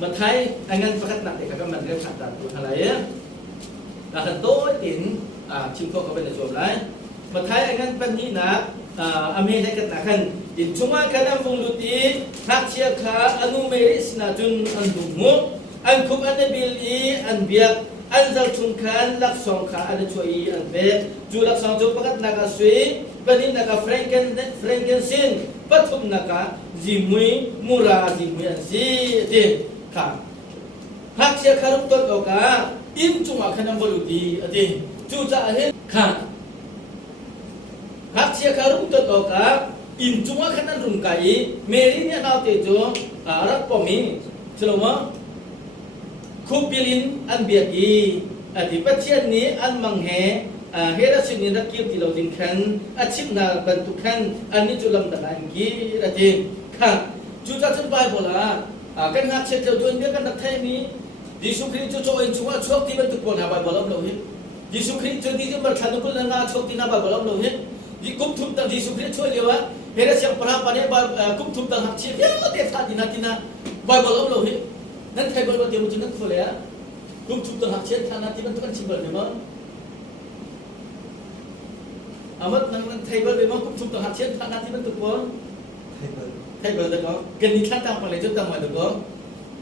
มาไทยอันนั้นประกาศหนักเด็กก็มันเรื่องขาดตัดตัวอะไรอ่ะแต่ขันโต้ตินชิมโคก็เป็นในส่วนไรมาไทยอันนั้นเป็นนี่นะอเมริกันนะขันดินช่วงกันนั้นวงลุตีฮักเชียขาอนุเมริสนาจุนอันดุมุอันคุบอันบิลีอันเบียกอันจัลชุนขันลักสองขาอันช่วยอันเบกจูลักสองจูประกาศนักสวยบัดนี้นักเฟรนเกนซินปัทุมนักจิมุยมูราจิมุยอันซีดิค่ะฮักเชียขารุตโตกาอินจุมาขันนั้นวงลุตีอดีจูจ่าเห็นค่ะฮักเชียขารุตโตกาอินจุมาขันนั้นรุ่งไก่เมริเนี่ยเอาเตจูรักปอมีฉลองว่าคูปิลินอันเบียกีอดีตเชียนนี้อันมังเฮเฮรัสินิรักคิวติโลดิงขันอาชิมนาบรรทุกขันอันนี้จุลัมตะลังกีอดีตค่ะจุดจัดไบเบิลละกันฮักเชียเจ้าตัวนี้กันนักไทยนี้ยิสุคริสต์จะโอินชัวชกที่บรรทุกคนหาไบเบิลเราเห็นยิสุคริสต์จะดีจะมาขันตุลนาชกที่นาไบเบิลเราเห็นยิกุมทุมตังยิสุคริสต์ช่วยเลี้ยวเฮรัสยังประหารปานนี้กุมทุมตังฮักเชียเยอะเด็ดขาดที่นาไบเบิลเราเห็นนั่นใครบอกว่าเดี๋ยวมันจะนั่งคุยเลยกุมทุบตังหักเช่นท่านาที่มันต้องชิมเบอร์เลยมั้งอามัดนั่งไทยเบอร์เลยมั้งกุมทุบตังหักเช่นท่านาที่มันถูกมั้งไทยเบอร์เลยมั้งกันนี่ท่านตั้งมาเลยจุดตั้งมาเลยมั้ง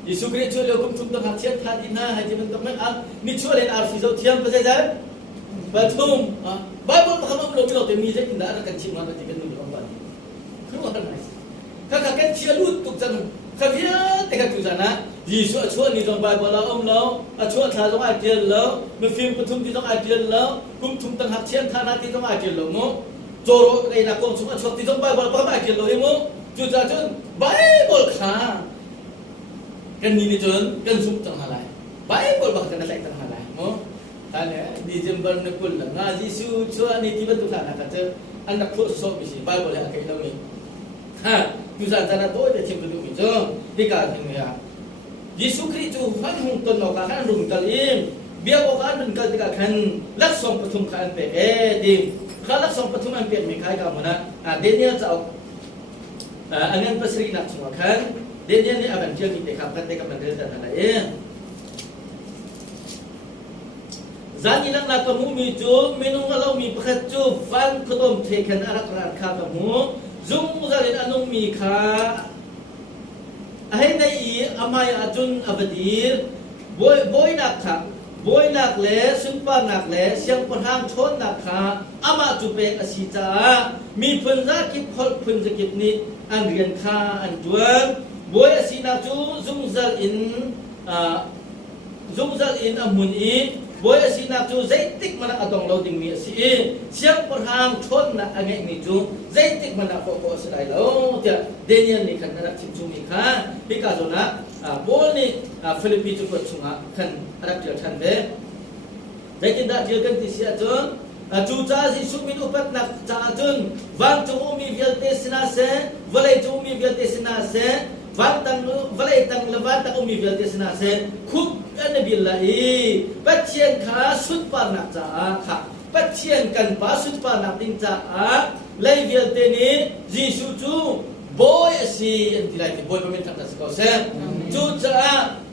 ยิสุคริสต์ช่วยเรากุมทุบตังหักเช่นท่าที่น่าให้ที่มันต้องไม่นี่ช่วยเล่นอาร์ฟิโซเทียมไปใช่ไหมบาทุมบาบุลพระคำมันเราเป็นมีเรื่องอะไรกันชิมมากันที่กันนู่นของบ้านคือว่าอะไรข้ากันเชื่อรู้ตุกจังข้าเพี้ยแต่ข้าตุกจังนะยิสุช่วยนี่ต้องไปบ่เราเราช่วยท่าต้องไอเดียเราไม่ฟิล์มปฐุมที่ต้องไอเดียเรากุมทุมตั้งหักเชียนท่านาที่ต้องไอเดียเราโม่โจโรไอ้นักกงสุขชดที่ต้องไปบ่เราไอเดียเราเองโม่จุดจ้าจนไบเบิลข้ากันนี่จนกันสุขจังอะไรไบเบิลบักกันอะไรจังอะไรโม่ท่านเนี่ยดีจำเป็นนักกุลงายิสุช่วยนี่ที่เป็นตุลานะกันเจออันนักพูดสอบมิสิไบเบิลอะไรกันเราเองฮะจุดจ้าจนโดยแต่ชิมดูมิจงที่การที่เนี่ยยิสุคริสต์ฟังหงตนเราการรุ่งกลิมเบียบอกการรุ่งกลิกขันลักษณ์ปฐุมขันเปเอดิข้าลักษณ์ปฐุมอันเป็นมีใครกันมั้งนะเดนเนียลจะเอาอันนั้นภาษาอีนักสมัครขันเดนเนียลนี่อาเป็นเชื่อมีแต่ขับกันแต่กับนักเรียนแต่อะไรจานี่ลังนักมูมีจูเมนูเรามีประจุฟันขดมเทขันอารักราข้ากับมูจุงมุซาลินอนุมีข้าให้ในอามายอาจุนอับดีร์บอยนักขับบอยนักเล่สุนปานักเล่เสียงปนทางชนนักขาอามาจุเปกอสิจามีพันจักิบพลพันจักิบนิดอันเรียนข้าอันจวนบอยอสินักจูจุงซัลอินอามุนอีบอยอสินักจูใจติกมันอัดองเราดิ่งมีอสิเสียงปนทางชนนักอันเงี้ยมีจูใจติกมันอัดโฟกัสได้แล้วเจ้าเดนิเอลนี่ขันนักชิมจูมีข้าพิกาโซนะบอลนี่ฟิลิปปินส์ก็ชุ่งขันรักเดียวทันเด้ได้กินได้เดียวกันที่เสียจนจูจ้าสิสุมินอุปัตนักจ้าจนวันจูมีเวลเตสนาเซวลัยจูมีเวลเตสนาเซวันตังวลัยตังเลวันตังมีเวลเตสนาเซคุกอันบิลลาฮีปัจเจียนข้าสุดปานักจ้าข้าปัจเจียนกันป้าสุดปานักดิ้งจ้าเลยเวลเตนี้ยิสุจูบอยสิอันที่ไรที่บอยประเมินทางการศึกษาจูจ้า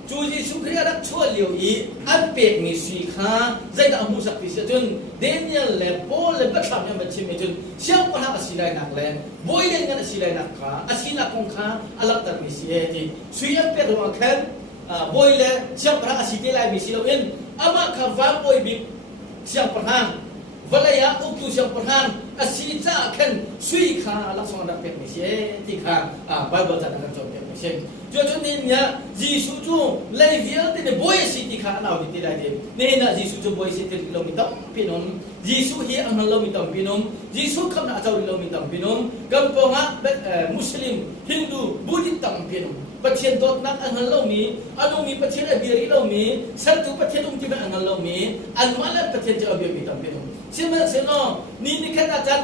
จูยิสุคริสต์รักชั่วเลี้ยวอีอันเป็ดมีสีข้าใจดำมุสักพิเศษจนเดนิเอลเล่บอลเล่บัตรทำยังไม่ชิมจนเชี่ยวคนหาสิไรนักเล่บอยเล่นกันสิไรนักข้าสินักคงข้าอัลลักตัดมีสีเอทีสุยเป็ดหัวแขนบอยเล่เชี่ยวคนหาสิเตลัยมีสีเราเองอามาข้าฟังบอยบิเชี่ยวคนหาวลัยอุตุเชี่ยวคนหาสิจ้าแขนสุยข้าลักษณะนักเป็ดมีสีที่ข้าไบเบิลจะนั่งจดเป็ดมีสีจนนี่เนี่ยยิสุจูเลยเวียลที่เนี่ยบอยสิที่ข้าเราดิที่ไรเดียเนี่ยนะยิสุจูบอยสิที่เรามีตั้งพินอมยิสุเฮียอันนั้นเรามีตั้งพินอมยิสุคำนั้นเจ้าเรามีตั้งพินอมกัมพูงะมุสลิมฮินดูบุตรตั้งพินอมประเทศตัวนั้นอันนั้นเรามีอันนู้นมีประเทศอเมริกาเรามีสัตว์ประเทศที่เป็นอันนั้นเรามีอันมาเลประเทศจะอเมริกาตั้งพินอมใช่ไหมเสนานี่แค่อาจารย์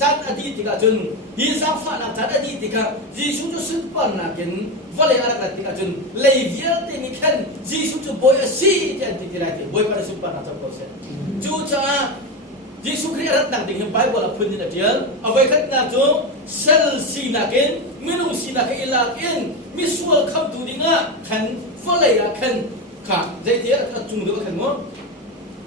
จานอดีตที่ก็จนยิสาฟ้าอาจารย์อดีตที่ก็ยิสุจูสุดปานนักเห็นวลัยอารักที่ก็จนเลยเวียลที่นี่แค่ยิสุจูบอยสิที่อันที่ไรที่บอยparaสุดปานนักจะก็เสร็จจูจ้ายิสุคริสต์รักนักดิ่งไบเบิลพูดนี่นะเดียวเอาไว้ขัดนักจูเซลซีนักเองมินุซีนักเอลักเอง มิสวลคำตูดิงะขันฟ้าเลยอะขันค่ะใจเดียร์จุงเดือขันมั้ง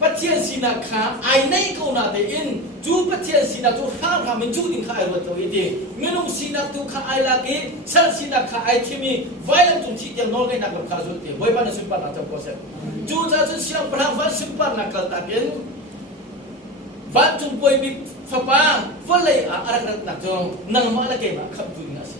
ปัจเจียนสินาขาไอในกูน่าเตอินจูปัจเจียนสินาจูห้ามทำมันจูดิ้งขาไอวัตถุอีดีเมื่อนุ่งสินาตูขาไอลักอีฉันสินาขาไอที่มีไว้แล้วจุงที่เดียวนอร์เกนักขาสุดที่ไว้บ้านสุภาพนักจับโปรเซสจูจะจุดเสียงพระวันสุภาพนักกัลตากินบ้านจุงป่วยมีฟ้าป้าฟ้าเลยอะไรกันนักจงนั่งมาละเกมาขับจูดิ้งสิ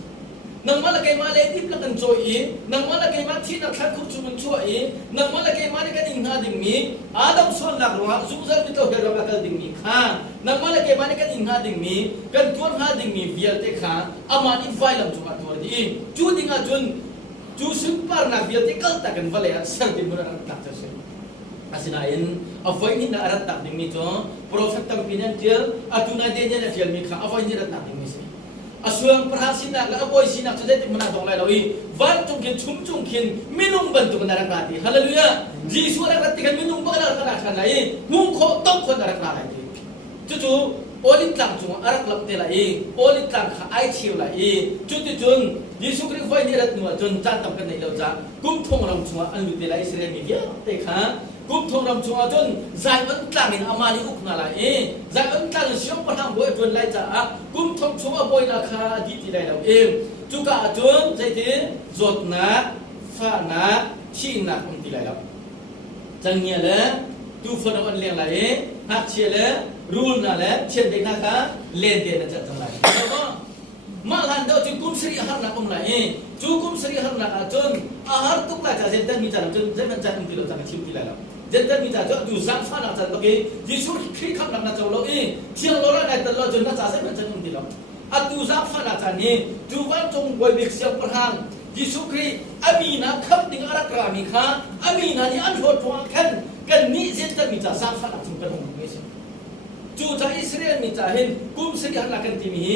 นังมาละเกมาเลยที่พลังกันโจยนังมาละเกมาที่นักขัดขุดชุมันช่วยนังมาละเกมาในการอิงหาดิ่งมีอาดัมส่วนหลักว่าซูซันที่ตัวเฮโร่กันดิ่งมีข้านังมาละเกมาในการอิงหาดิ่งมีกันตัวหาดิ่งมีวิลเตข้าอามานี่ไฟลำจุมาตัวดีจูดิ่งอาจุนจูสุปาร์นักวิลเตกัลตะกันวาเลยสันติมุนักตักเจอasinain avoid ni na arat tak ding mi jo prophet tam pinan tiel atuna de nya na fiel mi kha avoid ni rat nak ding mi si asuang prasin na la avoid sinak so de mana dong lai lawi van tung kin chung kin minung ban tung na rat ti hallelujah jisu rat rat kan minung ba la ka kan lai mung kho tok kho na rat lai ti chu olit tang chung arak lam te lai olit tang kha ai chiu lai chu ti chun jisu kri voi ni rat nu chun cha tam kan nei lo cha kum thong ram chung an lu te lai sre mi ya te khaกุมทองรำชงจนใจมันต่างinอามาลีอุกนาลายใจมันต่างเชื่อมประทังบวยจนไล่จ่ากุมทองชงบวยราคาดีที่ไรเราจุกาจนใจที่จดนะฟ้านะชี้นะคนที่ไรเราจังเงี้ยเลยดูฝนมันเลี้ยงไรฮักเชี่ยเลยรูลนั่นแหละเช่นเด็กนะคะเล่นเดียนจะจังไรมาลันเดาจุกุมสรีหาร์นักอมไรจุกุมสรีหาร์นักจนอาหารตุกละจะเจนเตอร์มีจานจนเจนมันจานอุ้งที่เราจะมาชิมที่ไรเราเจนเตอร์มีจานจนดูสังฟ้านักจานโอเคยิสุคริสขับนักนักจาวเราเที่ยวเราได้ตลอดจนนักจานเจนมันจานอุ้งที่เราดูสังฟ้านักจานนี้ดูวันจงบวยบิกเสียงประทานยิสุคริสอามีนาขับดิ่งอารักรามีข้าอามีนานี่อันโหดทวงกันนี้เจนเตอร์มีจานสังฟ้านักจงเป็นหงไม่ใช่จูจ่าอิสราเอลมีจ่าเห็นกุมสรีหันนักกันที่มี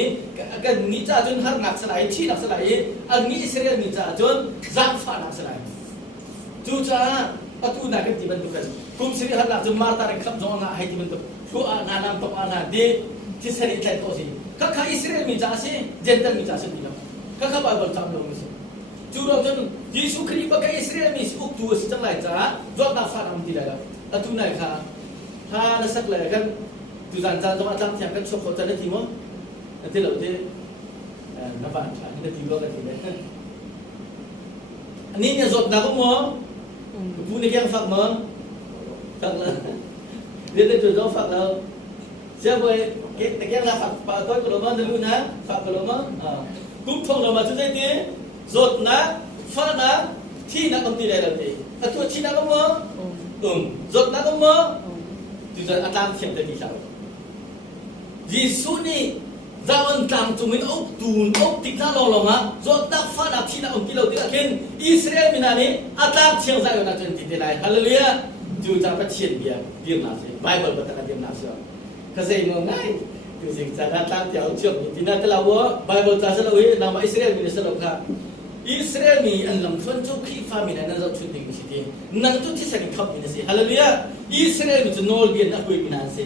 กันนี้จ่าจนหันนักสลายที่นักสลายอันนี้อิสราเอลมีจ่าจนจังฟ้านักสลายจูจ่าประตูนักกันที่บรรทุกกันกุมสรีหันนักจนมาตาริขับจงอาให้ที่บรรทุกกูอาณานามตกอาณาเดที่สรีใจโตสิข้าข้าอิสราเอลมีจ่าสิเจนเตอร์มีจ่าสิดีแล้วข้าข้าบาบิลจำลงมิสิจูเราจนยิสุคริสต์กับอิสราเอลมีสิอุกตัวสิจังไรจ่าจอดนักฟ้านักที่ไรแล้วประตูไหนข้าถ้านักสักเลยกันtu zan zan jong atang thiam kan chok kho tan ti mo ti lo ti na ban kha ni ti lo ka ti le ani nya zot na ko mo pu ni kyang phak mo phak la le te tu zo phak la sia boy ke te kyang la phak pa to ko lo ma lu na phak ko lo ma kum thong lo ma chu dai ti zot na pha na thi na kom ti le la ti a tu chi na ko mo zot na ko mo tu zan atang thiam te ti sa Yesus ni zaman tang cumin tun tik na lolong ha zot tak fa na thi na kilo ti akin Israel minani atak chiang sai na chen ti te lai hallelujah ju cha pa chien bia bia na se bible ba ta bia na se ka sei mo nai tu sing cha na tang tiao chok ti na te la wo bible cha sa lo wi na ma Israel mi sa lo kha Israel mi an lam thon chu khi fa mi na na zo chun ding si ti nang tu ti sa ni khap mi na se hallelujah Israel mi chu nol bia na hui mi na se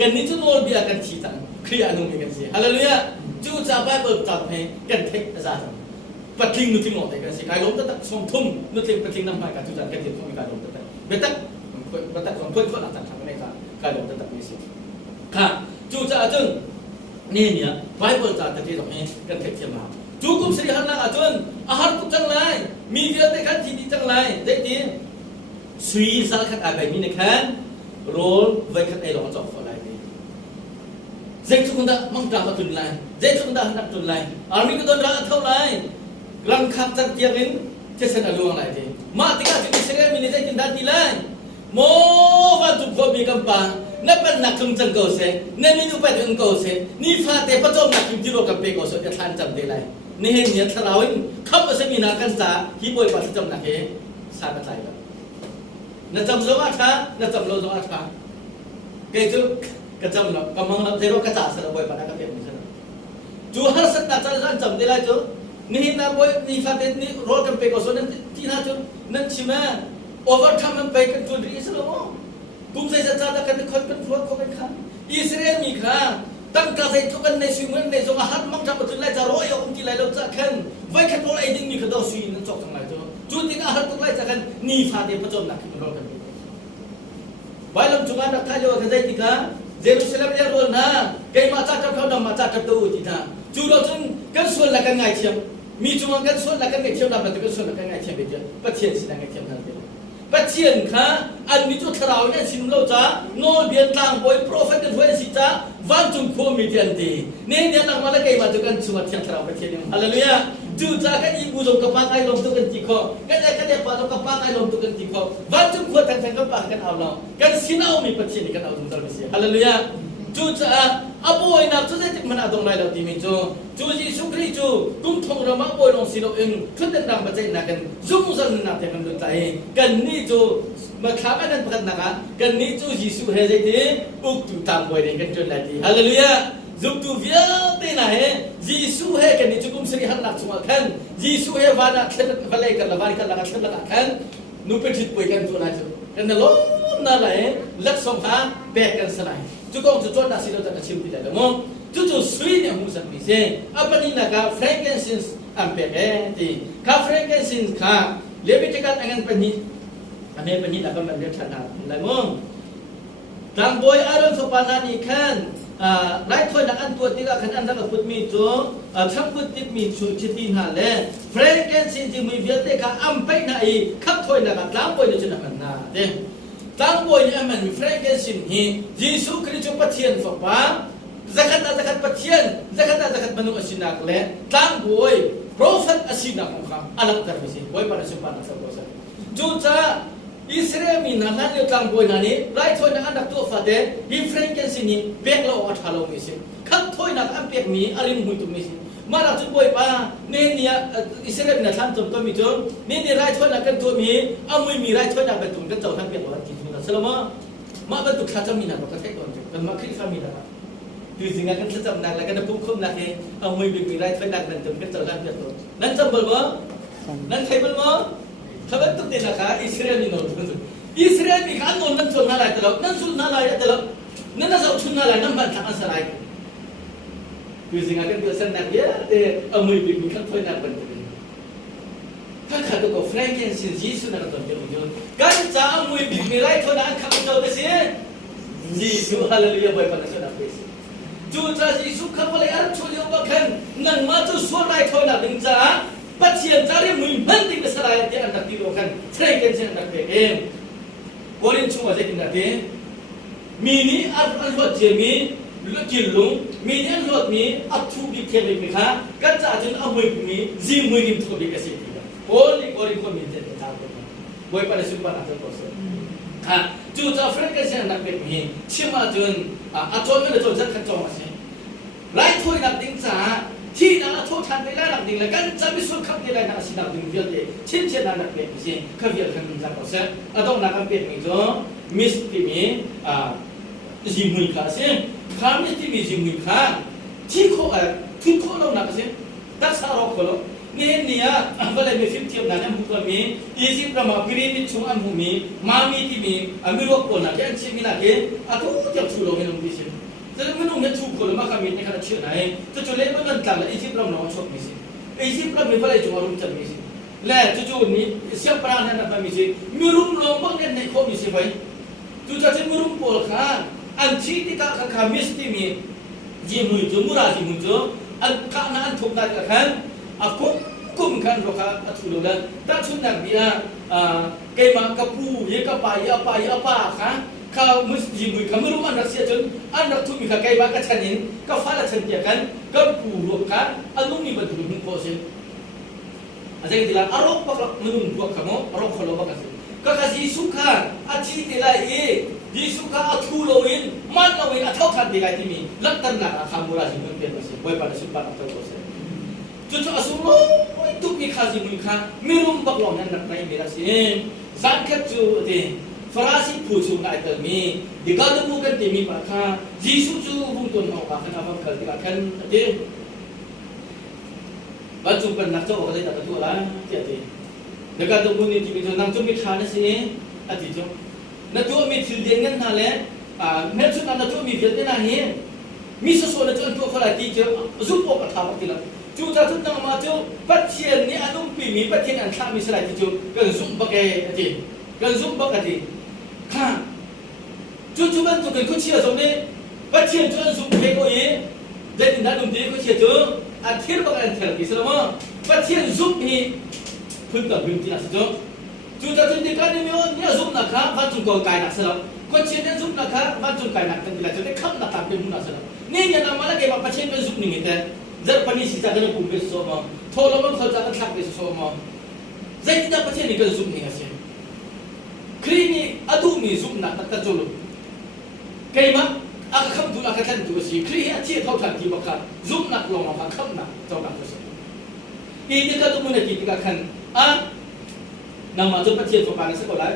กันนี้จะโน้ตเบียกันชี้จังเคลียร์นุ่มกันสิฮัลโหลเนี่ยจู่จะไปเปิดจับให้กันเทคอาจารย์ปัดทิ้งนุ่มที่หมดเลยกันสิการล้มตะตักสมทุ่มนุ่มที่ปัดทิ้งน้ำมันกันจู่จะกันที่ทุ่มการล้มตะตักเบ็ดตักปัดตักสมทุ่มคนอาจารย์ทำอะไรกันการล้มตะตักนี่สิค่ะจู่จะอาจารย์นี่เนี่ยไปเปิดจับกันที่ตรงนี้กันเทคเทียมมาจู่กุมสิริฮันนาอาจารย์อาหารกุจังไรมีเดียร์ในการที่ดีจังไรได้ดีสุยสักขัดอะไรมีในแคนโรลไว้ขัดไอหลงจอบคนZai tukunda mangkam atun lai, zai tukunda hendak tun lai. Army kita dah tahu lai. Rang khap tak tiangin, cesen aluang lai deh. Mak tinggal di Israel mini zai tindak di lai. Mo waktu kopi kampang, napan nak kencang kau se, nami tu pada engkau se. Ni fate pacom nak kim tiro kampe kau se, dia thancam di lai. Ni hendak terawin, khap semina kan sa, hiboi pas jam nak ke, sahabat lai. Nak jam lawat ha, nak jam lawat ha. Kejuกระจำเรากำลังเราเทโรกระจ่าสระบอยปนักเก็บมิสระจูฮัสตัดจานจำได้ไรจูนี่นะบอยนี่ฟาเตนี่โรกันไปก็ส่วนนั้นที่น่าจูนั่นใช่ไหมโอเวอร์คัมมันไปกันจนรีสโลกุมใส่จัดกันคนเป็นพวกเขาเป็นข้าอิสราเอลมีข้า ตั้งกระใสทุกันในชีวิตในสงหัดมั่งทำประตูไล่จะร้อยเอาอุ้มที่ไล่เราจะขันไว้ขันโอ้ไอ้ดิ้งมีกระโดดชีนั่นจบทั้งหลายจ้ะจุดที่อาหัดตุกไล่จะขันนี่ฟาเดประจนหนักขึ้นร้อยกันไว้ลำจุงอันดักท้ายโยกันใจติกาเยรูซาเล็มเรียกว่านะเกยมาจากเขาดำมาจากเขาตัวติดนะจุดเราจนกันส่วนละกันไงเชียมมีจุงกันส่วนละกันไงเชียมดำมาแต่กันส่วนละกันไงเชียมเป็นเจ้าปัจเจียนสินะไงเชียมนั่นเป็นปัจเจียนค่ะอันมีจุดทราวเนี่ยสินเราจะโน้เบียนต่างบอยโปรเฟตกันด้วยสิจ้าวันจุงโคมีเดียนดีเนี่ยนักมาละเกยมาจากกันส่วนเชียงทราวปัจเจียนฮาเลลูยาจุดจากกันอีบูจงกับปากไอ้ลมตุกันติโคกันได้ปากกับปากไอ้ลมตุกันติโควันจุงโคทั้งกับปากกันเอาเรากันสินามีปัจเจียนกันเอาตรงนั้นสิฮาเลลูยาจูจ้าอาบอยนับจูเจติมันอาดงไล่เราดีมิจูจีสุครีจูกุมทงเรามาบอยลงสิโลเองทุนเดินดังปัจจัยนักกันซุ่มซันนับแต่กันดูใจกันนี่จูมาข้ามันนั้นพัฒนากันนี่จูจีสุเฮเจติอุกตุตามบอยเองกันจนละดีฮาเลลูยาจุดตัวเวียเตนะเฮจีสุเฮกันนี่จุกุมสรีหันนักสมาขันจีสุเฮวานักเช่นวันเล่กันละวันกันละกันละกันนูเป็นจิตป่วยกันตัวนั้นจูกันนั่นล้มนั่นแหละลักษณะแบกกันสลายจุกองจุดจวนนาสิโดตักชิมพิจารณาจุดสวีเนี่ยมุสันพิเศษอัปนินักฟรังเกนซินส์อัมเปเกตีข้าฟรังเกนซินส์ข้าเลวิติกันอันปนิอันนี้ปนินักมันเดือดขนาดละมั้งดังบอยอารมณ์สปานานิขันไร้ถ้วยนักอันตัวที่ละขันอันนั้นพุทธมีจูช่างพุทธิมีชูชิตินาเลฟรังเกนซินส์ที่มีเวลเตข้าอัมไปไหนขับถ้วยนักดังบอยจะนักมันนาเด้ตั้งบอยเนี่ยมันมีฟรังเกนซินฮียิสุคริสต์ปัจเจียนฝาก zakatปัจเจียนzakatมนุษย์สินักเล่ตั้งบอยโปรเฟตสินักของเขาอันนั้นการวิสิบอยปานสุพรรณสักคนจูจ้าอิสราเอลมีนั่นนั่นเรื่องตั้งบอยนั่นนี่ไล่ถอยนักอันดับตัวฟาเดฮีฟรังเกนซินฮีเบกโลอัฐาโลมิสิขับถอยนักอันเปียกมีอาริมหุ่ยตุมิสิมาเราจุดบอยป้าเนี่ยอิสราเอลนั่นท่านตัวมีจงเนี่ยไล่ถอยนักกันตัวมีอามุยมีไล่ถอยนักเป็นตุ่มกันเจ้าท่านเปียกว่าที่ทุนสลามมาเป็นตุกข้าจะมีนักก็แค่ก่อนกันมาคิดข้ามีนักคือสิ่งนั้นกันจะจำนักแล้วกันพุ่งคุ้มนักเองอามุยมีไล่ถอยนักเป็นตุ่มกันเจ้าท่านเปียกว่านั่นจำบ่มั้งนั่นใครบ่มั้งข้าเป็นตุกตีนะคะอิสราเอลมีโน่นอิสราเอลมีข้าโน่นนั่นชนอะไรตลอดนั่นชนอะไรตลอดนั่นน่ะชนอะไรนั่นมันทางอันสลายคือสิ่งนั้นก็สันนักเยอะแต่อามุยมีข้าถอยนักเป็นตุ่มถ้าข้าตัวก็แฟรงเกนซินจีสุนักตัวเดียวกันการจะอามุยมีไรถอยนักข้าพเจ้าได้สิจีสุฮาเลลูยาบอยปนัสนับเป็นจูจ้าจีสุข้าพเจ้าช่วยยกกันนั่นมาจูส่วนไรถอยนักดึงจ้าปัจเจียนจารีมือมันติดสลายที่อันดับที่โลกันแฟรงเกนซินอันดับเองโครินชูว่าจะกินอะไรมีนี่อัลวัตเจมีลุกิลลุงมีนี่อัลวัตมีอัตทูบิเคลิมิค่ะกันจะอาจจะอามุยมีจีมุยกิมทุกบิกสิโอ้ยคนมีเจตนาเป็นบอยปานสุพรรณสักคนจูจ้าฟรังเกนซินนักเป็นมีชิมาจนอาจารย์ไม่ได้จนจัดขั้นตอนมาสิไล่ถ้วยนักดิ้งจ้าที่นั่นทั่วทันได้ไล่นักดิ้งเลยกันจะมีส่วนขับได้ไล่นักสินักดิ้งเดียวเดียวเช่นนักเป็นมีสิขับเดียวกันจักรสิต้องนักเป็นมีจ้ามิสที่มีจิมุยข้าสิข้ามิสที่มีจิมุยข้าที่เขาเรานักสิตักสารเขาเราเนี่ยวันนี้มี50นั่นเนี่ยมุกมีอีจิปต์เรามาพิริมิชุอันมุมีมามีที่มีอเมริกาคนนะแค่ชิมินะแค่อะทุกอย่างชุโลเมนมุมีสิแต่ไม่รู้เนี่ยชุคนมาคำนี้เนี่ยขนาดเชื่อไหนจะจุเล่มันนั่นกันละอีจิปต์เราหนองชกมีสิอีจิปต์เรามีอะไรจุมารุมจัดมีสิและจู่ๆนี่เสียปราณนั้นมีสิมีรุมลงบ้างเนี่ยในข้อมีสิไปจู่ๆจะมีรุมโผล่ข้างอันที่ที่ข้ามิสที่มีจิมุยจูมุราจิมุยจูอันข้างนั้นทุกนัดกันaku kumkan roka atululan tak sunnah dia kema kapu ye kapa ya apa ka musjid kamu rumah rasia jon anak tu mika kai baka chanin ka fala chantiakan ka puro ka alumni betul ko se aja dila arok pak menung buat kamu arok kholo baka se ka kasi suka aci dila di suka atuloin man lawin atau kan dila timi laktan na kamura si mungkin se boy pada sumpah atau ko se cucu asulo itu mikhazi mukha mirum baklong nan nakai berasi zakat ju de farasi puju ngai termi digadu bukan temi pakha jisu ju bungton no ka kana bang kal kan de baju pen nak jo ka ta tu la ti ati digadu buni ti jo nang ju mi thana si ati jo na tu mi thil den ngan na le me chu na tu mi viet na hi มีส่วนจนตัวคนละทีเจอซุปโปกทำกินละจูจะทุกตั้งมาจูปัจเจียนนี่อนุปีมีปัจเจียนอันข้ามีสลายที่จูกันซุปบักเอทีกันซุปบักทีข้าจูมันตัวกันคุเชียตรงนี้ปัจเจียนจนซุปเฮโกเอเด็กนั่นนุ่มดีคุเชียจูอันเทียบกันเท่ากี่สลามปัจเจียนซุปฮีพึ่งกับพึ่งที่นั่นสิจูจะทุกที่การนี้มีวันนี้ซุปนักข้าพันจุกกายนักสลามคุเชียนซุปนักข้าพันจุกกายนักกันที่ละจูได้คำนักข้าเป็นมุนักสลามนี่ยังนำมาแล้วเก็บมาปัจเจียนเป็นซุปนี่มิเตजर पनी सिचा कने पुंबे सोमा थोलो मन खलजा का खाक बेस सोमा जैति दा पछे निकल जुम नि हसे क्रीमी अदुमी जुम ना तक जोलो केमा आका खम दुला का तन दुसी क्री अथि थौ थान की बका जुम ना लो मा खम ना तो का सो ई ने का दुमुने की का खन आ नामा जो पछे तो पाने से कोला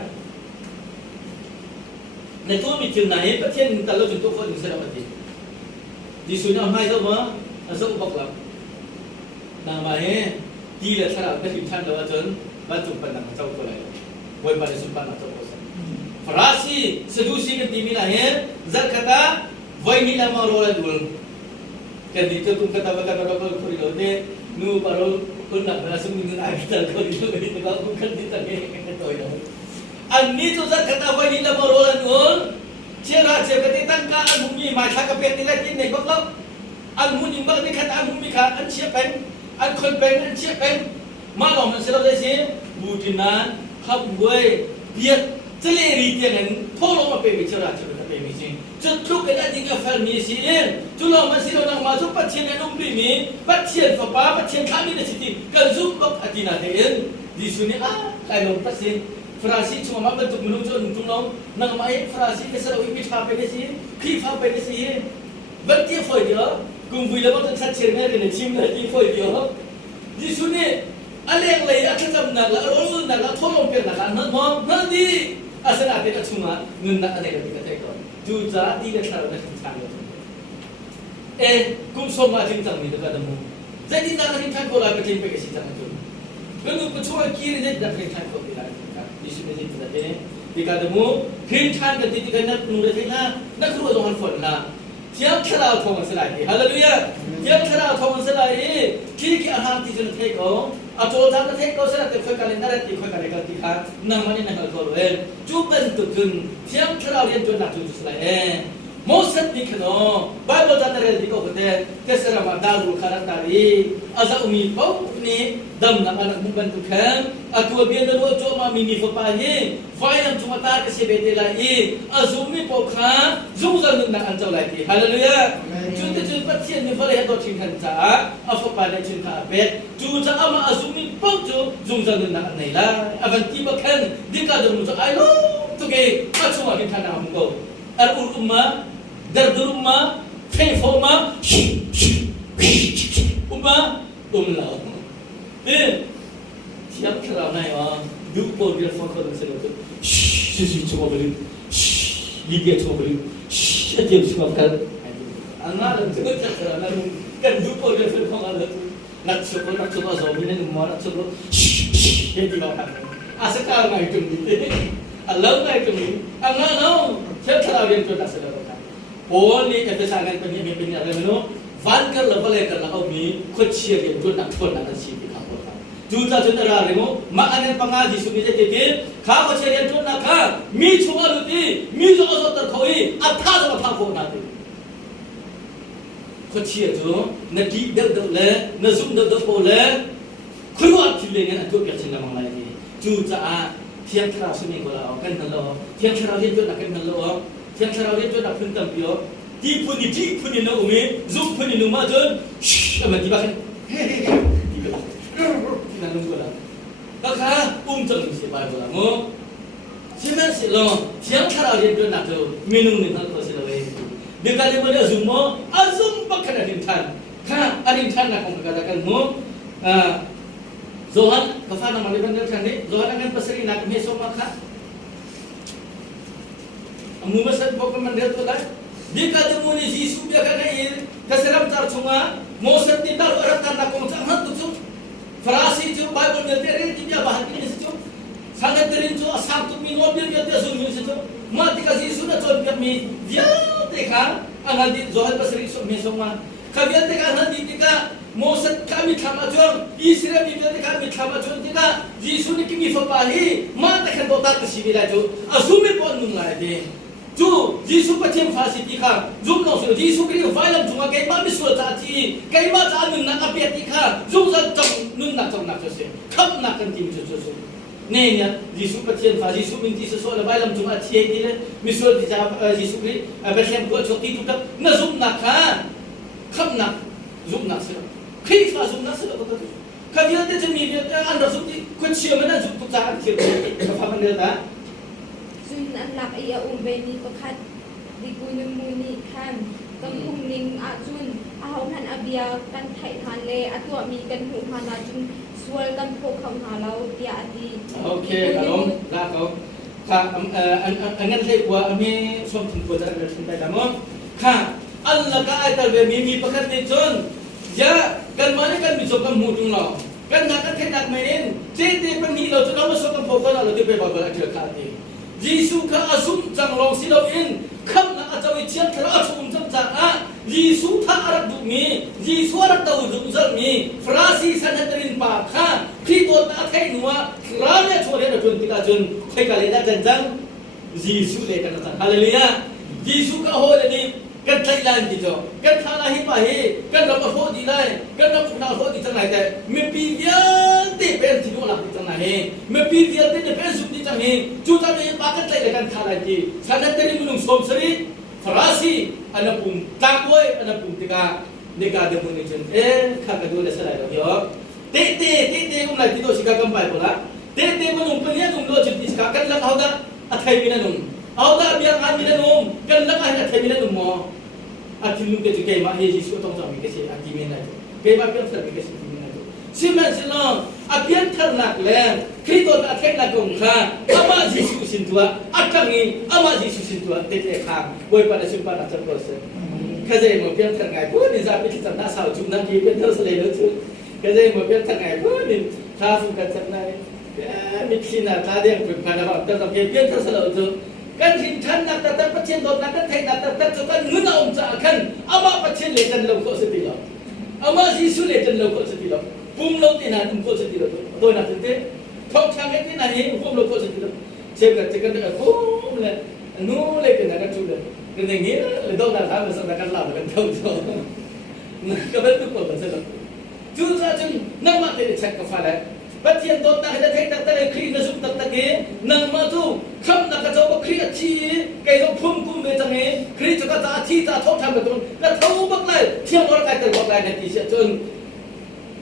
ने तो मी चिन ना हे पछे नि तलो जुन तो को नि से रमति जिसुना हाय तो मा असो बकला नामा हे ती ले छरा पे फिन थान दवा जन बा जुम पन ना चौ को लाय वय बारे सुन पन ना चौ को फरासी सदुसी के तीमी ना हे जर कता वय नि ला मा रोला दुल के दी तो तुम कता बका बका खोरी लो दे नु पारो कुन ना ना सुन नि आइ ता खोरी लो दे तो को खन दी तके के तोय नो अन्नी तो जर कता वय नि ला मा रोला दुल छेरा छे कते तंका मुमी मा था का पे नि ला कि नै बकलाอันมุนยิงบักนี่ขัดอันมุนมีขาอันเชี่ยเป็นอันคนเป็นอันเชี่ยเป็นมาหลอกมันเสียเราได้สิบูตินานขับเวยเบียดจะเลี้ยรีเตียงเงินพ่อลงมาเป็นมิจฉาชีพเป็นมิจฉาจุดทุกข์กันจริงกับแฟนมีสิเองจุดเรามันสิเรานั่งมาจุดปัจเจียนนุ่มบีมีปัจเจียนฟ้าป้าปัจเจียนข้ามีในสิทธิกันซุ่มบักอดีนาเทียนดิสุนี่ใครลงปัจเจียนฟราซีชัวมาบรรทุกมนุษย์จนจุ่มลงนั่งมาเองฟราซีก็สระวิมิชาเป็นสิขี้ฟ้าเป็นสิบัดเตี้ยฝอยเดียวกุมวิลาบัตชัดเชนเมรินชิมเลยที่ฝอยเดียวดิสุนี่อะไรเลยอาจจะจำหนักละรู้หนักละทนลงเป็นหนักละนั่นมองนั่นดีอาศัยอะไรก็ชุ่มเงินนักอะไรก็ติดกันได้ก่อนจูจ้าดีกันทารุณถึงทางเลยกุมสมมาจริงจังมีตัวกันมูใจจริงจังจริงทันโบราณก็จริงไปกันสิจังจุนก็นุก็ช่วยคีรีเนี่ยดับจริงทันโบราณกันดิสุนี่จริงจังเนี่ยดีกันมูเห็นทันกันจริงกันนักนูเรื่องนั้นนักรู้ว่าต้องหันฝนละเที่ยวคราวทองสลายฮาเลลูยาเที่ยวคราวทองสลายขี้ขี้อาหารที่จะเทก็อาโจทย์จะเทก็สลายแต่ค่อยกันเลยนั่นแหละที่ค่อยกันเลยกันที่ข้านั่งมันนี่นั่งก็รู้จูเป็นตุกนเที่ยวคราวเรียนจนนักจูสลายโมเสสนี่ขนมไบเบิลจะเรียนที่ก็คือเทศรามาดารุขารตารีอาซาอุมีปุ๊บนี่ดำน้ำมันมุบันตุขันอาตัวเบียนตัวโจมามีนิฟปาฮีไฟน้ำจุมาตาเกษเบเตลายอาซุมีปุ๊บข้าซุมจันนึกนักอันเจ้าไหลที่ฮาเลลูยาจุดที่ปัจเจียนนี่ฟเลยตัวชิงขันจ้าอาฟปาได้ชิงข้าเป็ดจูจะอามาอาซุมีปุ๊บจูซุมจันนึกนักอันไหนล่ะอาวันที่บักขันดิการดมุจะไอ้ลูกตุเกย์อาชุมากินข้าวน้ำมุกอัลอุลอุมมะDardurumma, faithfulma, umma, umlau. Siap kerana ya, dua orang fakir dan sebagainya. Sisi cuma beri, liga cuma beri, setiap cuma kan. Anak dan juga kerana kan dua orang fakir ada tu. Nak cuba zombie ni mana cuba, jadi apa? Asal kalau nak itu ni, Allah nak itu ni, anak no, siap kerana yang tu tak sedar. Only if the sangat penye penye ada meno, van kar level ekar nak kami kuciya dia tu nak thon nak sih kita boleh. Juta juta rare mo, mak pangaji suni je keke, kah kuciya dia tu nak kah, mi cuma luti, mi zozo terkoi, atha sama thang kau nanti. Kuciya tu, nak gig dek le, nak zoom dek boleh, kuat cilengnya tu biasa nama lagi. Juta tiang kerap suni kalau kan nalo, tiang kerap dia tu nak kan nalo. Yang serawat itu nak pintam pio, di puni na umi, zoom puni numa jon, apa tiba kan, tiba, tidak nunggu lah. Kakak jeng siapa itu lah, mo, siapa sih lo, yang serawat itu nak tu minum kau sih lawai. Dia kali mana zoom mo, azum pakai arintan, kan arintan nak kau katakan mo, Zohan, kafan nama dia bandar kan ni, Zohan akan pasari nak mesok makan. Mumasad pokok mandel tu lah. Dia kata muni Yesus dia kata ini keseram tercunga. Mosad ni tahu orang tanda kongcang hantu tu. Farasi tu Bible dia terin dia bahan ini tu. Sangat terin tu asam tu minum dia sungguh tu. Mati kasih Yesus dah coba kami dia teka angan di zohar pasri so mesoma kabian te kan handi tika mosat kami thama jong Israel ni bian te kami thama jong tika Jisu ni kimi fapahi ma ta kan dota ta sibila jo asumi pon nung la de ju Jisu pachem fasi tika zum no so Jisu kri vailam junga kai ma miswa ta ti kai ma ta nun na apia tika zum za chong nun na chong na so se kham na kan tim so so Nenya, Jisu patien fa Jisu minti sesuatu la bailam cuma cie dile misal di Jisu kri berhem ko choti tu tak na zum na kan kham na zum na sila kri fa zum na sila ko tu kabian te jemi anda zum di ko cie mana zum tu ta cie ka fa man ta Sun an lak iya umbeni pakat di gunung muni kan kampung ning ajun ahong han abia kan thai han le atwa mi kan hu han ajun sual kan phok kham halau tia ati okay kalom la ko ka angan le kwa ame som thun ko dar thun ta damo ka Allah ka ai tal ve mi pakat ni chon ya kan mane kan mi so kam mu tung lo kan na kan thai nak main je te pan ni lo chon ma so kam phok ko lo te pe ba ba la ka ti Jisu ka asum chang long si lo in kham na achawi chiam thara achum chang cha a Jisu tha arak du mi Jisu arak tau du zal mi frasi sanatrin pa kha khito ta thai nuwa krame chore na chun tika chun khoi ka le na kan jang Jisu le kan ta hallelujah Jisu ka ho le ni kan thai lan di jo kan tha la hi pa he kan ra ho di lai kan ra na ho di chang lai te me pi via te pen ti no la di chang lai he me pi via te pen su di chang he chu ta me pa kan thai le kan tha lai ti sanatrin munung som sari frasi anapum takboy anapum tika nika de mun ni chen kha ka do le salai lo yo te um lai ti do sika kam pai bola te munung penia dum lo chit sika kan la hauda athai mina num hauda biang an mina num kan la ka athai mina num mo athil lu ke ke ma he Jisu tong jam ke se aki mina to ke ma pian thar ke se mina to siman silong apian thar nak le krito ta thai la kong kha ama Jisu sin tua atangi ama Jisu sin tua te khang boy pa da sim pa da chan ko se ka je mo pian thar ngai bo ni za pi chan na sao chum na ki pian thar se le lo chu ka je mo pian thar ngai bo ni tha fu ka chan nai mi khina ta de pun pa da ba ta ke pian thar se lo chu kan hin than nak ta patien dot nak thai nak ta chu kan ngun om cha kan ama patien le kan lo ko se ti lo ama Jisu le kan lo ko se ti lo pum lo ti na tum ko se ti lo to na te thok chang ke ti na he pum lo ko se ti lo che ka kan ta pum le nu le ke na ka chu le ke ne ngi le do na tha ma sa kan la kan thau cho na ka ba tu ko ba se lo chu sa chung nang ma te chak ka fa la patien dot na he thai ta ta le khri na sum tak ta ke nang ma tu kham na ka cho ba khri a chi ke zo phum kum ve chang he khri cho ka ta chi ta thok tham ka tu ka thau bak lai thiam or ka ta bak lai na ti se chung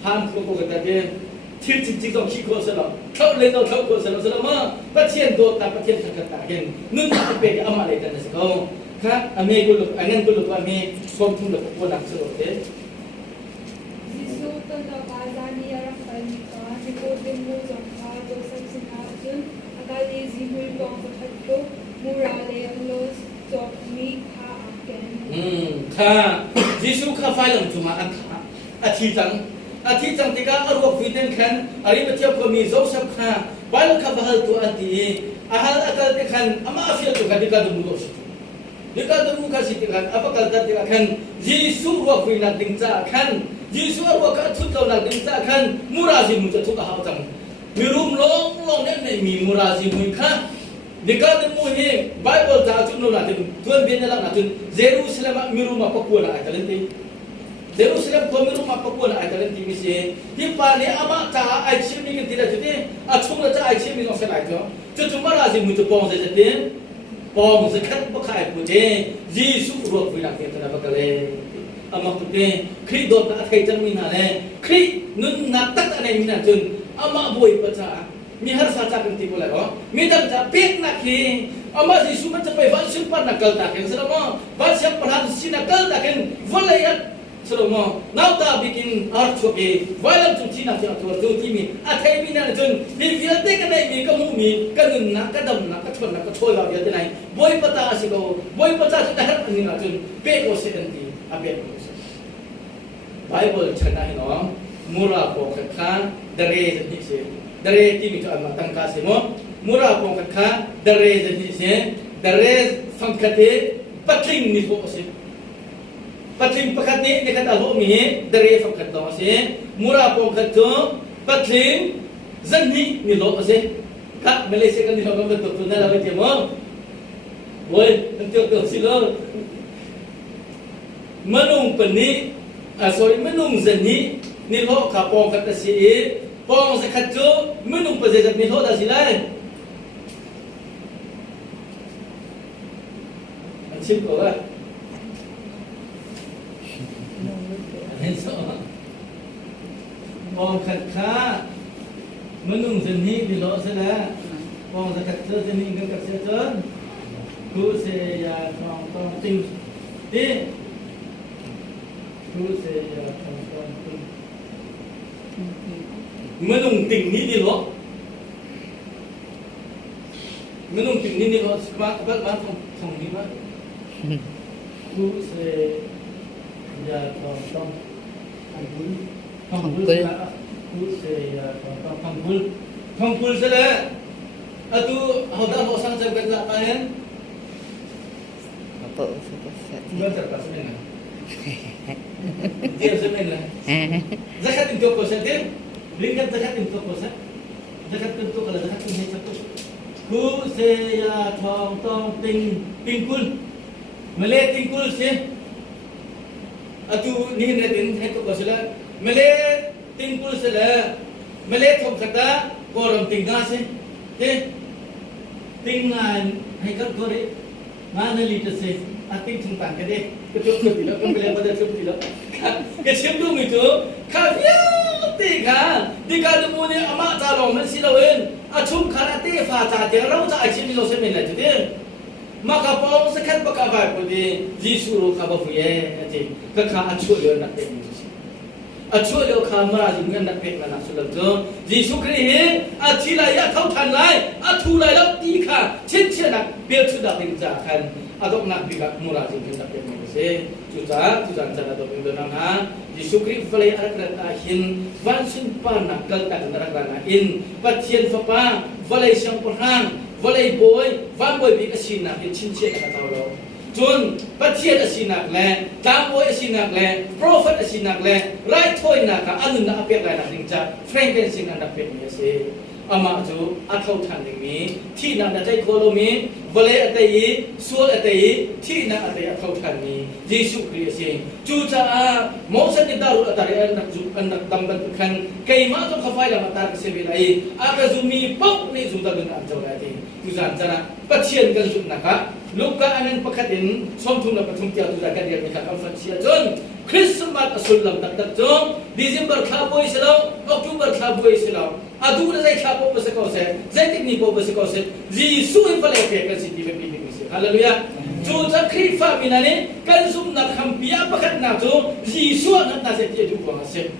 han ko ko ta ke thiên chính chính dòng khí cô sẽ là thâu lên đâu thâu cô sẽ là mà bắt thiên đột ta bắt thiên thật thật hiện nương ta về cái âm lại thành sẽ có khác anh em cô anh em cô lục anh em xong thu được cô làm sự thế Jisu to da bazani ara fanika ni ko din mo jong kha Joseph sinajun akali zimul tong pathatlo murale los jok mi kha aken kha Jisu kha phai lam chuma an kha athi jang tika arwak viden khan ari batiap ko mi Joseph kha bal kha bahal tu anti ahal akal te khan ama afia tu kadika dum lo si dika dum ka si kan apa kal tar tika khan Jisu wa kuina ding cha khan Jisu wa ka thut lo na ding cha khan murazi mu cha thu ka ha chang mirum long ne mi murazi mu kha dika dum mu he Bible ta chu no na dum tuan bin la na tun Jerusalem mirum pa ko na ka lenti Jerusalem ko mirum pa ko na ka lenti mi se hi pa ne ama ta ai chi mi ke tira jute a chung la cha ai chi mi no se lai jo chu murazi mu chu pong se te pong se khat ba khai pu de Jisu ro pu na ke ta ba ka le ama tu te khri dot na thai chang mi na le khri nun na tak ane mi na chun ama boi pa cha mi har sa cha kan ti bola ho mi dam cha pek na ki ama Jisu man cha pai van sim par na kal ta ken sa mo van sim par han si na kal ta ken vola ya sa mo now ta bikin ar chu ke vailam chu chi na cha tu tu ti mi a thai mi na chun ni vi te ka dai mi ka mu mi ka nun na ka dam na ka chon na ka choi ba ya te nai boi pa ta si ko boi pa cha ta har ni na chun pe ko se kan ti a pe ko Bible chana hino mura ko kha dare ni se dare ti mi to ma tang ka se mo mura ko kha dare ni se dare phang kha te patling ni ko se patling pakat ni dekat alhomi dari fakat to ase mura pong khato patling zanni ni lo ase ka Malaysia kan ni lo kan betul na lawan dia mo boy untuk to silo manung pani sorry manung zanni ni lo ka pong khat si pong sa khato manung pazet ni lo da silai an simple lah Pong khat kha menung seni di lo sela pong zakat seni ngak kat seton ku se ya tong ting ti ku se ya tong ting menung ting ni di lo menung ting ni di lo smak bal ban tong ni ba ku se ya tong Thongpul sila atu hoda ho sang sa bedla kayan Apa usah-usah. Betul tak sebenarnya dia sebenarnya zakat itu ko sa din lingkat zakat itu ko sa zakat itu kalau zakat itu satu ku se ya tong tingkul male tingkul se atu ni natin heto ko sila male tingkul sila male thom kata koram tingga se tingan hai kal kore mana liter se ating tungtang kade ketuk bila kembali pada bila ke semdu itu kavia tiga demu ni ama talong man silawen achum karate fa ta de rau ta achim lo se mena jede maka pong sekat bakavai pudi jisuru kabafuye ati kakha achu yo nak pe achu yo khamara jingan nak pe mana sulam jo jisu kri athila ya thau than lai athu lai lo ti kha chin chin nak be chu da ping ja khan adok nak biga mura jingan nak pe mana se chuta tujan jana do ping donang ha jisu kri falai arak hin wan sun pa nak kal ta ndarak na in pathian fa pa falai sang porhang Volei boy, van boy big asina, yung chinche na katawlo. Jun, patien asina le, tamboy asina le, prophet asina le, right toy na ka, ano na apek la na ningja, frankincense na napek niya si. Ama jo, ataw tanding mi, ti na natay kolo mi, volei atay, suol atay, ti na atay ataw tand mi, Jesus Christ. Juja mausan ni daru atari anak damban kan, kay ma to kafay lang atar kasi bilay, aga zumi pok ni zuta dengan anjaw lagi. Tujan jana, patien kan zut naka, luka anan pakatin, somtum na patung tiya tuja kan dia mikak alfan siya jon, Christmas asulam tak jon, December kaboy silaw, October kaboy silaw. Adu na zai kapo pa sa kose, zai teknik po pa sa kose, Jisu yung pala yung kan si Tibe Pinipisi. Hallelujah. Juta krifa minane, kan sum na kampia pakat na to, Jisu ang nasa tiya duwa ngasip.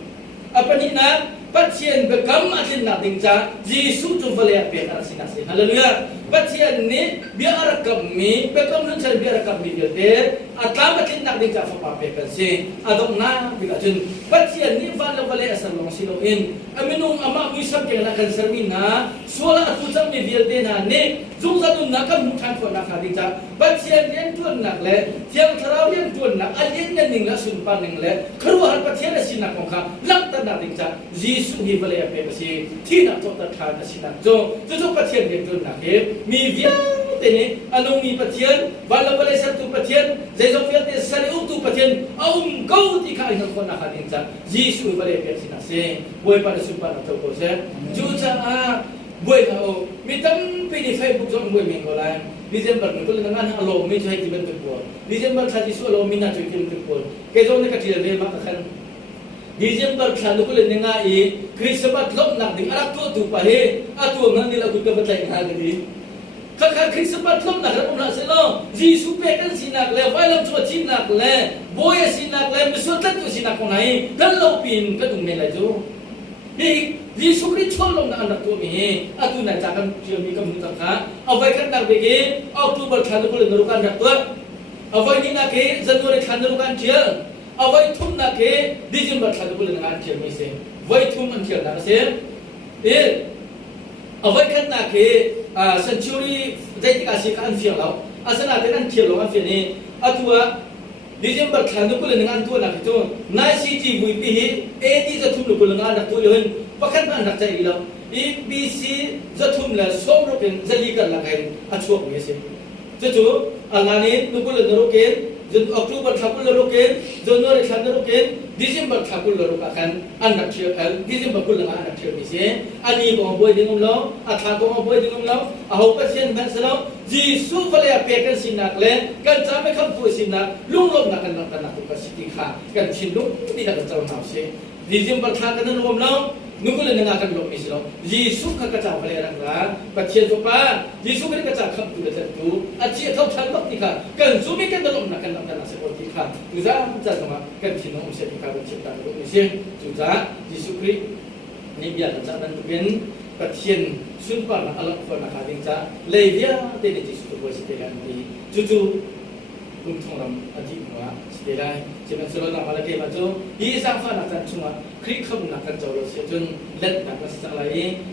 Apa ni na, patien bekam atin nating sa, Jisu yung pala yung sinasi. Hallelujah. Patien ni, biar kami, bekam nun sa biar kami biar at lamatin nating sa papapekan si, adong na, bigajun, patien ni, pala asal long siloin, aminong ama mo isang kaya nakan sarmin na, suwala at utang ni biar na ni, zung sa dun nakam mutan ko nakating sa, patien yan tuan nakle, tiyang taraw yan tuan na, alin na ningla sunpan ningle, karuahan patien na sinakong ka, langtan nating sa, Jisu ni pala yung pekasi, tina to tathan na sinakjo, tuto patien yan tuan nakip, mi biang tene anong mi patien bala bala sa tu patien zaiso fiat de sari tu patien kau ti kai ng kona kadin sa Jisu bala pe sinase boy para sumpa na to ko se juja boy ka o mitam pe ni Facebook jong boy mi kolan December no kulo ngan alo mi jai ti ben ko December sa Jisu alo mi na ti ben ko ke jong ne ka ti le ma ka kan December sa kulo nga Christmas lok na ding arak to tu pa he atu ngan nila ku ka batay nga gadi kakak Christmas lom nak ramon selo Jisu pekan sinak le wailam cuma sinak le boy sinak le besutan tu sinak konai dan lopin kadung nela jo ni Jisu Kristus lom na anak tu mi atu na cakan dia mi kamu taka awai kan nak begi Oktober khalu kul narukan nak tu awai ni nak ke Januari khalu narukan dia awai thum nak ke December khalu kul narukan dia mi se wai thum an dia nak se awai kan nak ke century dai tika si kan fiang law asana te kan kielo an fi ni atua ดิจิมบัตรขันตุกุลงานตัวนักจุนนายซีจีบุยปีเอดีจะทุ่มลุกุลงานนักตัวเลยประกันมันนักใจอีแล้วอีบีซีจะทุ่มละสมรูปเป็นจะลีกันละกันอัดช่วงนี้สิจะจู่อันนี้ลุกุลนรกเกนจนออกตุบัตรขับกุลนรกเกนจนโนริขันนรกเกนดิจิมบัตรขับกุลนรกกันอันนักเชื่อดิจิมบัตรกุลงานนักเชื่อมีสิอันนี้ก็บวยดึงเราอัฐานก็บวยดึงเราอาหุปเชียนพันสเราจีสุฟเลยเปียกันสินักเลยกันจะไม่คำพูดสินักลุงลมนักกันนักตุกสิกิขากันชินลุงนี่นักเจ้าหน้าสิดิจิมบัตรขันกันนั่นรวมเรานุกุลนักกันลงมิสเราจีสุขกระจายไปเลยรักละปัจเจียนสุปาจีสุขกระจายคำพูดจะดูอาชีพเท่าทันบักนี่ค่ะกันซูมิกันตลอดนักกันนักเสพติดค่ะจุดจะทำกันชินองเสพติดกันชินตันลุงมิสจุดจีสุครินี่บิดาจะนั้นเป็นปัจเจียนสุนปาร์อัลลอฮ์คนนักดิ้งจ้าเลยเดียเตนิจีสุตัวบริสุทธิ์กันดีจู่คุณทองรำอธิบว่าสเตลัยจะเป็นส่วนนักอะไรมาจู่ยี่สังฟ้านักจันทร์ชัวคลิกขบุนักกันจอร์เสียจนเล็ดนักสังอะไร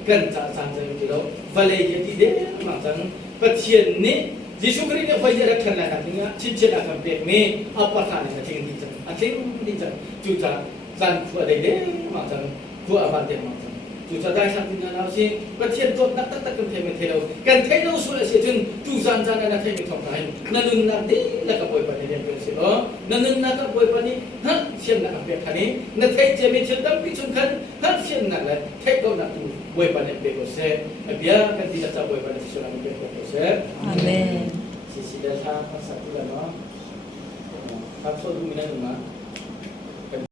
กันจะสังใจอยู่แล้ววลัยยี่ที่เดียมาจังปัจเจียนนี้ยิสุคริเนี่ยไฟจะรักกันแล้วกันเนี่ยชิดเชิดอาการเปรียบมีอัปปะทานเนี่ยจริงดีจังจริงดีจังจู่จะจันทร์ตัวเดียมาจังตัวอาบัติมาจังจู่จะได้สักทีนั้นเอาสิปัจเจียนตัวนักกันเทมิเทโลกันเทโลสุดเสียจนจู่จันจันนักเทมิทองไทยนั่นนักดีแล้วก็ป่วยปานนี้เป็นสิอ๋อนั่นนักป่วยปานนี้ฮันเชียนนักเปียกคันนี้นั่นเทเจมิเชนดับพิจุนคันฮันเชียนนักเลยเทก็นักดูป่วยปานนี้เป็นก็เสียเบียกันที่จะป่วยปานนี้สุดนั้นเป็นก็เสียอาเมนสิสิเดชาภาษาตุลาเนาะครับโซดูมินะนุมา